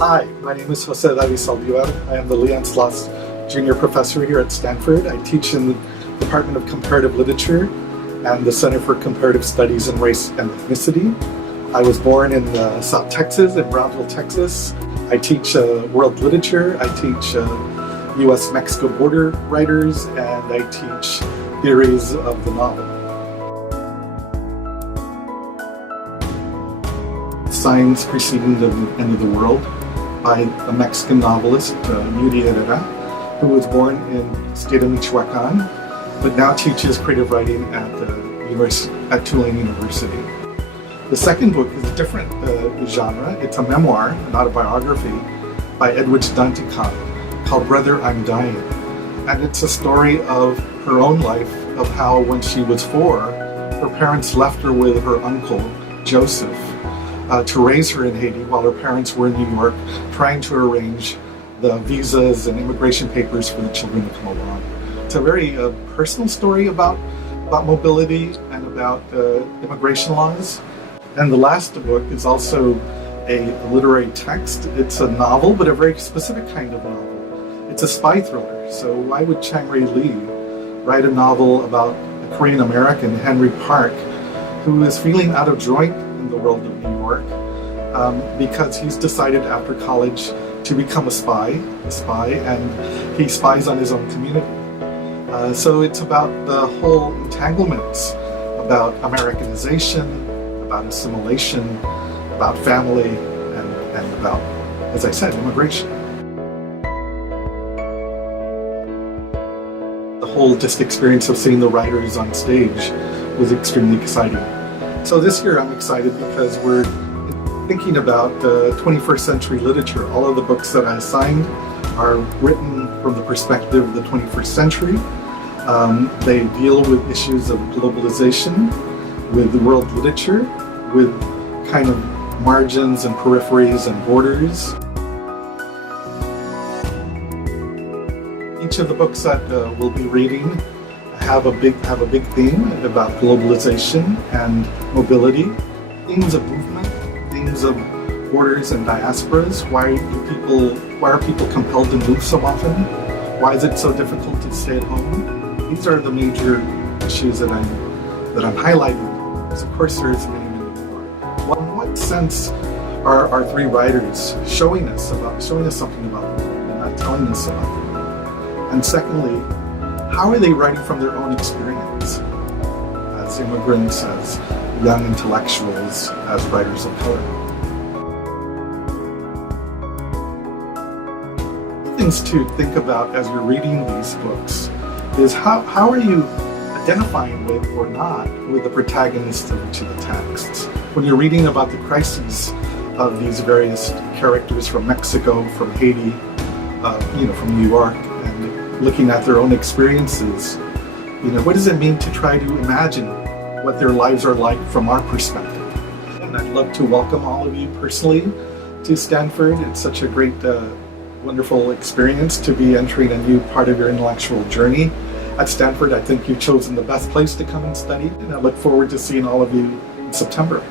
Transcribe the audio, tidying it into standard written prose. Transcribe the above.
Hi, my name is Jose Saldivar. I am the Leon Sloss Junior Professor here at Stanford. I teach in the Department of Comparative Literature and the Center for Comparative Studies in Race and Ethnicity. I was born in South Texas, in Brownsville, Texas. I teach world literature. I teach U.S.-Mexico border writers, and I teach theories of the novel. Signs Preceding the End of the World by a Mexican novelist, Yuri Herrera, who was born in the state of Michoacan, but now teaches creative writing at Tulane University. The second book is a different genre. It's a memoir, an autobiography, by Edwidge Danticat called Brother, I'm Dying. And it's a story of her own life, of how when she was 4, her parents left her with her uncle, Joseph, to raise her in Haiti while her parents were in New York trying to arrange the visas and immigration papers for the children to come along. It's a very personal story about mobility and about immigration laws. And the last book is also a literary text. It's a novel, but a very specific kind of novel. It's a spy thriller. So why would Chang-Rae Lee write a novel about a Korean American, Henry Park, who is feeling out of joint in the world of New York because he's decided after college to become a spy, and he spies on his own community. So it's about the whole entanglements about Americanization, about assimilation, about family, and about, as I said, immigration. The whole just experience of seeing the writers on stage was extremely exciting. So this year I'm excited because we're thinking about 21st century literature. All of the books that I assigned are written from the perspective of the 21st century. They deal with issues of globalization, with world literature, with kind of margins and peripheries and borders. Each of the books that we'll be reading have a big theme about globalization and mobility, themes of movement, themes of borders and diasporas. Why are people compelled to move so often? Why is it so difficult to stay at home? These are the major issues that I'm highlighting. Because of course there is many more. Well, in what sense are our 3 writers showing us something about the world and not telling us about the world? And secondly, how are they writing from their own experience as immigrants, as young intellectuals, as writers of color? Things to think about as you're reading these books is how are you identifying with or not with the protagonists of each of the texts. When you're reading about the crises of these various characters from Mexico, from Haiti, from New York, and looking at their own experiences, what does it mean to try to imagine what their lives are like from our perspective? And I'd love to welcome all of you personally to Stanford. It's such a great, wonderful experience to be entering a new part of your intellectual journey. At Stanford, I think you've chosen the best place to come and study, and I look forward to seeing all of you in September.